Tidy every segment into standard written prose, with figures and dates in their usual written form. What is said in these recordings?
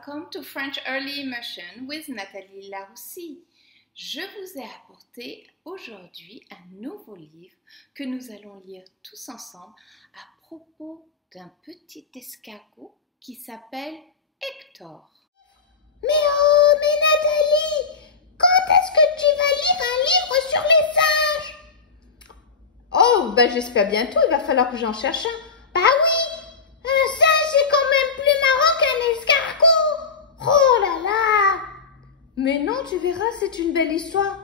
welcome to French Early Immersion with Nathalie Laroussi. Je vous ai apporté aujourd'hui un nouveau livre que nous allons lire tous ensemble à propos d'un petit escargot qui s'appelle Hector. Mais Nathalie, quand est-ce que tu vas lire un livre sur les singes? Oh, ben j'espère bientôt, il va falloir que j'en cherche un. Bah oui, un singe c'est quand même plus marrant qu'un escargot. Oh là là. Mais non, tu verras, c'est une belle histoire.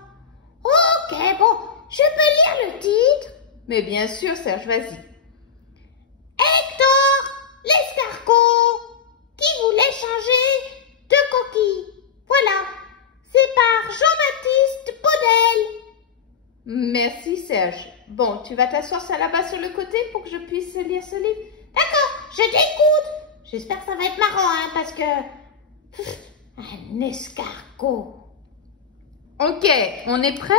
Ok, bon, je peux lire le titre? Mais bien sûr, Serge, vas-y. Hector, l'escargot, qui voulait changer de coquille. Voilà, c'est par Jean-Baptiste Baudel. Merci, Serge. Bon, tu vas t'asseoir ça là-bas sur le côté pour que je puisse lire ce livre. D'accord, je t'écoute. J'espère que ça va être marrant, hein, parce que... un escargot. Ok, on est prêt?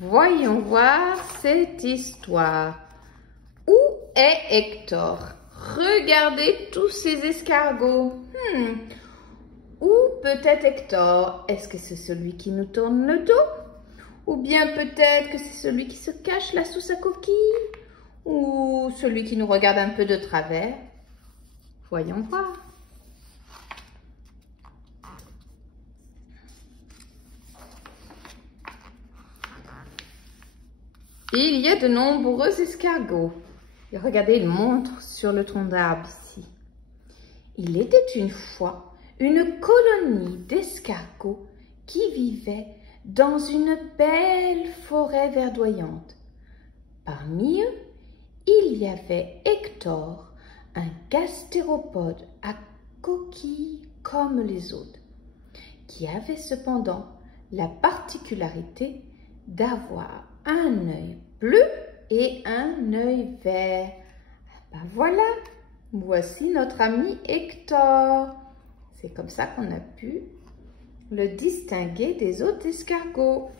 Voyons voir cette histoire. Où est Hector? Regardez tous ces escargots. Où peut être Hector? Est-ce que c'est celui qui nous tourne le dos? Ou bien peut-être que c'est celui qui se cache là sous sa coquille? Ou celui qui nous regarde un peu de travers? Voyons voir. Il y a de nombreux escargots. Et regardez, il montre sur le tronc d'arbre ici. Il était une fois une colonie d'escargots qui vivait dans une belle forêt verdoyante. Parmi eux, il y avait Hector, un gastéropode à coquille comme les autres, qui avait cependant la particularité d'avoir un œil bleu et un œil vert. Ben voilà, voici notre ami Hector. C'est comme ça qu'on a pu le distinguer des autres escargots.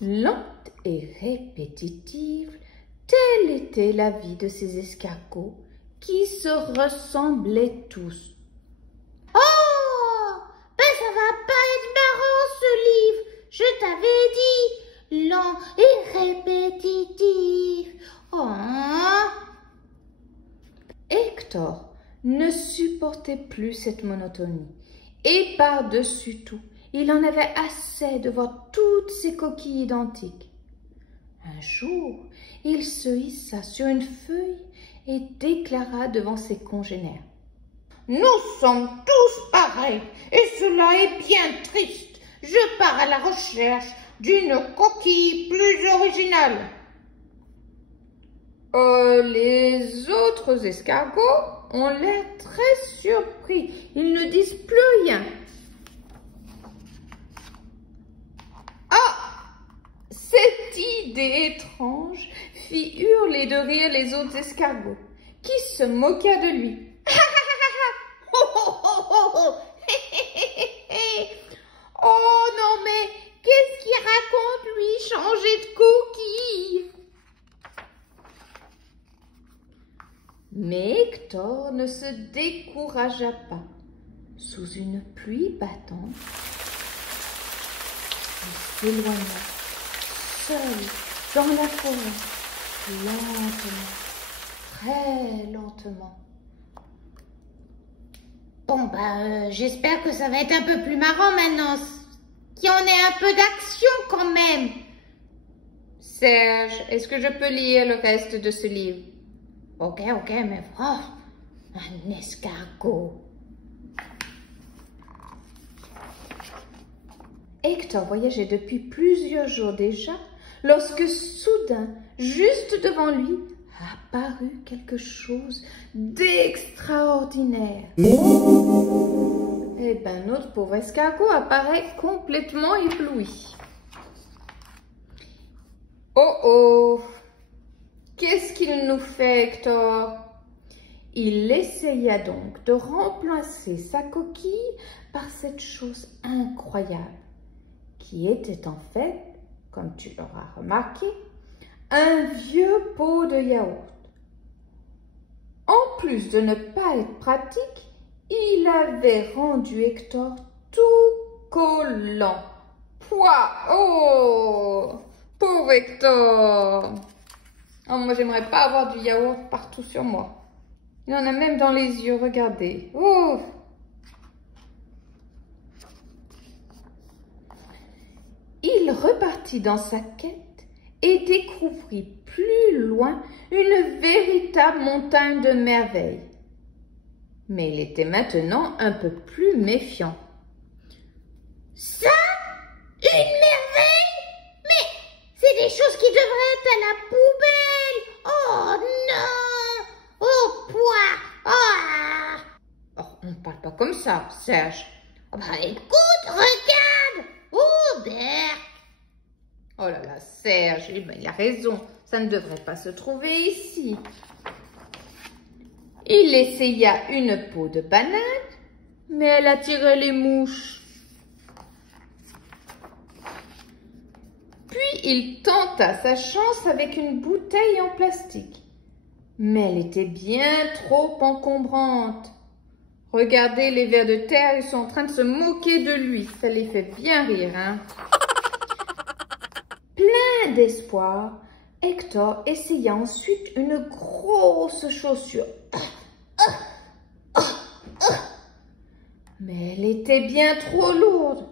Lente et répétitive, telle était la vie de ces escargots qui se ressemblaient tous. Oh, ben ça va pas être marrant ce livre. Je t'avais dit, lent et répétitif. Oh. Hector ne supportait plus cette monotonie et par-dessus tout, il en avait assez de voir toutes ces coquilles identiques. Un jour, il se hissa sur une feuille et déclara devant ses congénères: « Nous sommes tous pareils et cela est bien triste. Je pars à la recherche d'une coquille plus originale. » Les autres escargots ont l'air très surpris. Ils ne disent plus rien. Ah! Cette idée étrange fit hurler de rire les autres escargots, qui se moquaient de lui. Oh non, mais qu'est-ce qu'il raconte, lui, changer de coquille? Mais Hector ne se découragea pas. Sous une pluie battante, il s'éloigna, seul, dans la forêt, lentement, très lentement. Bon, bah, j'espère que ça va être un peu plus marrant maintenant, qu'il y en ait un peu d'action quand même. Serge, est-ce que je peux lire le reste de ce livre? Ok, mais oh, un escargot. Hector voyageait depuis plusieurs jours déjà, lorsque soudain, juste devant lui, apparut quelque chose d'extraordinaire. Eh ben, notre pauvre escargot apparaît complètement ébloui. Oh oh! Qu'est-ce qu'il nous fait, Hector? Il essaya donc de remplacer sa coquille par cette chose incroyable, qui était en fait, comme tu l'auras remarqué, un vieux pot de yaourt. En plus de ne pas être pratique, il avait rendu Hector tout collant. Pouah! Oh! Pauvre Hector! Oh, moi, j'aimerais pas avoir du yaourt partout sur moi. Il y en a même dans les yeux, regardez. Oh! Il repartit dans sa quête et découvrit plus loin une véritable montagne de merveilles. Mais il était maintenant un peu plus méfiant. Ça? Une merveille? Mais c'est des choses qui devraient être à la poubelle. Oh non! Oh poids! Oh! Oh, on ne parle pas comme ça, Serge. Oh, bah écoute, regarde! Oh, Bert! Oh là là, Serge, eh ben, il a raison. Ça ne devrait pas se trouver ici. Il essaya une peau de banane, mais elle attirait les mouches. Puis il tenta sa chance avec une bouteille en plastique. Mais elle était bien trop encombrante. Regardez les vers de terre, ils sont en train de se moquer de lui. Ça les fait bien rire, hein? Plein d'espoir, Hector essaya ensuite une grosse chaussure. Mais elle était bien trop lourde.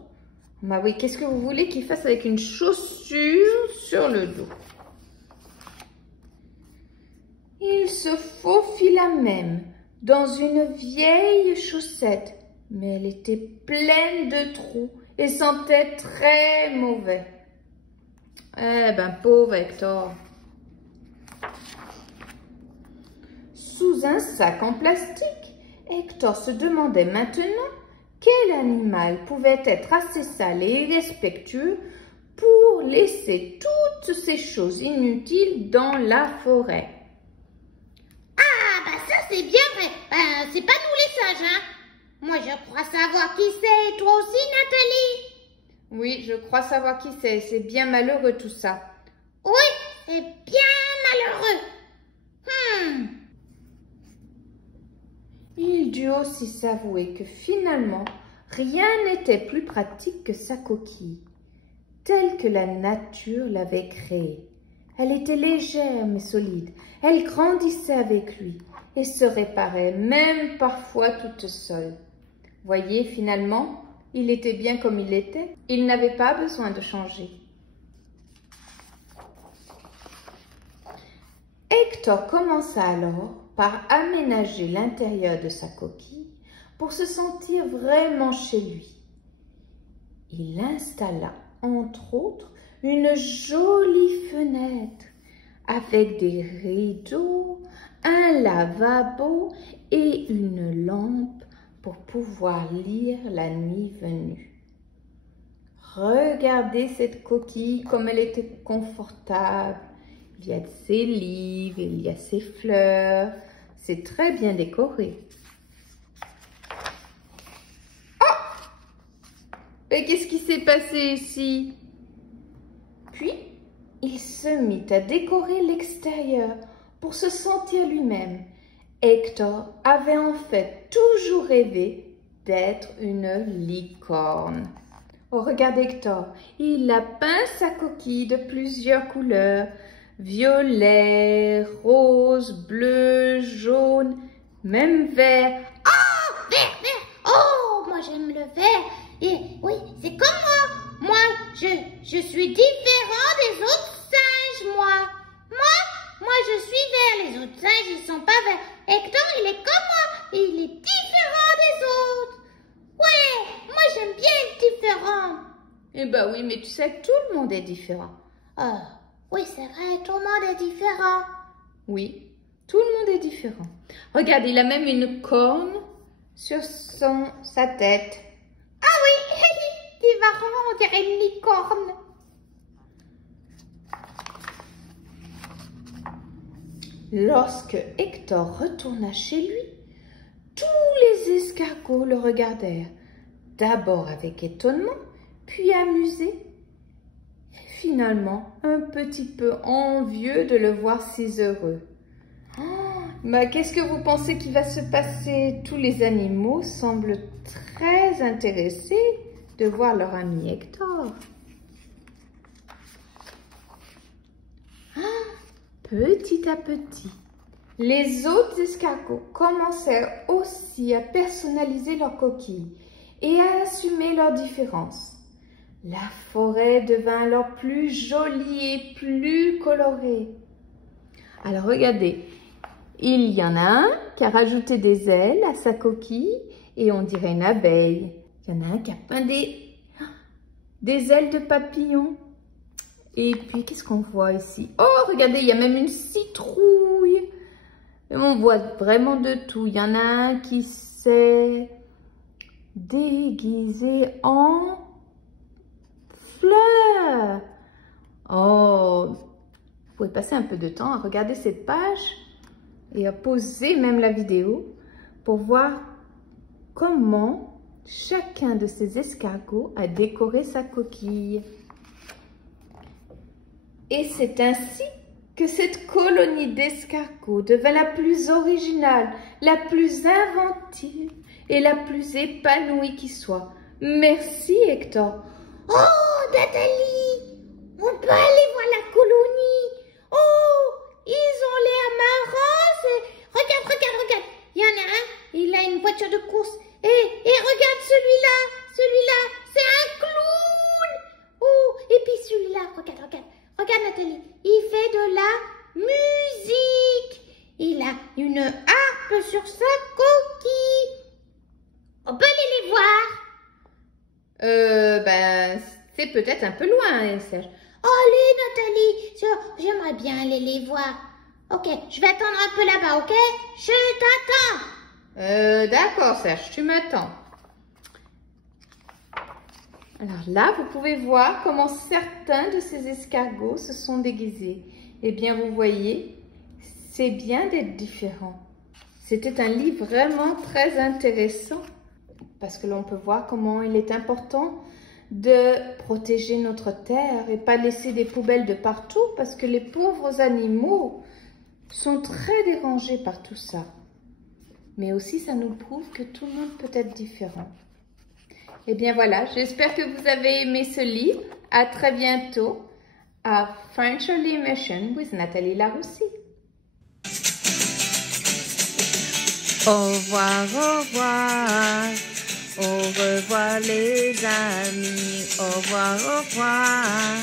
Bah oui, qu'est-ce que vous voulez qu'il fasse avec une chaussure sur le dos? Il se faufila même dans une vieille chaussette, mais elle était pleine de trous et sentait très mauvais. Eh ben, pauvre Hector. Sous un sac en plastique, Hector se demandait maintenant quel animal pouvait être assez sale et irrespectueux pour laisser toutes ces choses inutiles dans la forêt. Ah, bah ça c'est bien vrai. C'est pas nous les sages, hein. Moi je crois savoir qui c'est. Toi aussi, Nathalie? Oui, je crois savoir qui c'est. C'est bien malheureux tout ça. Oui, c'est bien malheureux. Il dut aussi s'avouer que finalement, rien n'était plus pratique que sa coquille, telle que la nature l'avait créée. Elle était légère mais solide. Elle grandissait avec lui et se réparait même parfois toute seule. Voyez, finalement, il était bien comme il était. Il n'avait pas besoin de changer. Hector commença alors par aménager l'intérieur de sa coquille pour se sentir vraiment chez lui. Il installa, entre autres, une jolie fenêtre avec des rideaux, un lavabo et une lampe pour pouvoir lire la nuit venue. Regardez cette coquille comme elle était confortable. Il y a ses livres, il y a ses fleurs. C'est très bien décoré. Oh! Mais qu'est-ce qui s'est passé ici? Puis, il se mit à décorer l'extérieur pour se sentir lui-même. Hector avait en fait toujours rêvé d'être une licorne. Oh, regardez Hector, il a peint sa coquille de plusieurs couleurs. Violet, rose, bleu, jaune, même vert. Oh, vert, vert. Oh, moi j'aime le vert. Et oui, c'est comme moi. Moi, je suis différent des autres singes, moi. Moi, je suis vert. Les autres singes, ils sont pas verts. Hector, il est comme moi. Il est différent des autres. Ouais, moi j'aime bien être différent. Eh ben oui, mais tu sais, tout le monde est différent. Oh. Oui, c'est vrai, tout le monde est différent. Oui, tout le monde est différent. Regarde, il a même une corne sur sa tête. Ah oui, c'est marrant, on dirait une licorne. Lorsque Hector retourna chez lui, tous les escargots le regardèrent, d'abord avec étonnement, puis amusés. Finalement, un petit peu envieux de le voir si heureux. Oh, Bah, qu'est-ce que vous pensez qui va se passer? Tous les animaux semblent très intéressés de voir leur ami Hector. Petit à petit, les autres escargots commencèrent aussi à personnaliser leurs coquilles et à assumer leurs différences. La forêt devint alors plus jolie et plus colorée. Alors regardez, il y en a un qui a rajouté des ailes à sa coquille et on dirait une abeille. Il y en a un qui a peint des ailes de papillon. Et puis, qu'est-ce qu'on voit ici? Oh, regardez, il y a même une citrouille. Et on voit vraiment de tout. Il y en a un qui s'est déguisé en fleur. Oh, vous pouvez passer un peu de temps à regarder cette page et à pauser même la vidéo pour voir comment chacun de ces escargots a décoré sa coquille. Et c'est ainsi que cette colonie d'escargots devint la plus originale, la plus inventive et la plus épanouie qui soit. Merci Hector. Oh, Nathalie, on peut aller voir la colonie. Oh, ils ont l'air marrants. Regarde, regarde, regarde. Il y en a un, il a une voiture de course. Et regarde celui-là, c'est un clown. Oh, et puis celui-là, regarde, regarde. Regarde Nathalie, il fait de la musique. Il a une harpe sur sa coquille. On peut aller les voir. Ben, c'est peut-être un peu loin, Serge. Allez Nathalie, j'aimerais bien aller les voir. Ok, je vais attendre un peu là-bas, ok? Je t'attends. D'accord, Serge, tu m'attends. Alors là, vous pouvez voir comment certains de ces escargots se sont déguisés. Eh bien, vous voyez, c'est bien d'être différent. C'était un livre vraiment très intéressant parce que l'on peut voir comment il est important de protéger notre terre et pas laisser des poubelles de partout parce que les pauvres animaux sont très dérangés par tout ça. Mais aussi, ça nous prouve que tout le monde peut être différent. Eh bien voilà, j'espère que vous avez aimé ce livre. À très bientôt à Friendship Mission with Nathalie Laroussi. Au revoir, au revoir. Au revoir les amis. Au revoir, au revoir.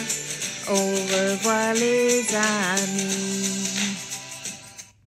Au revoir les amis.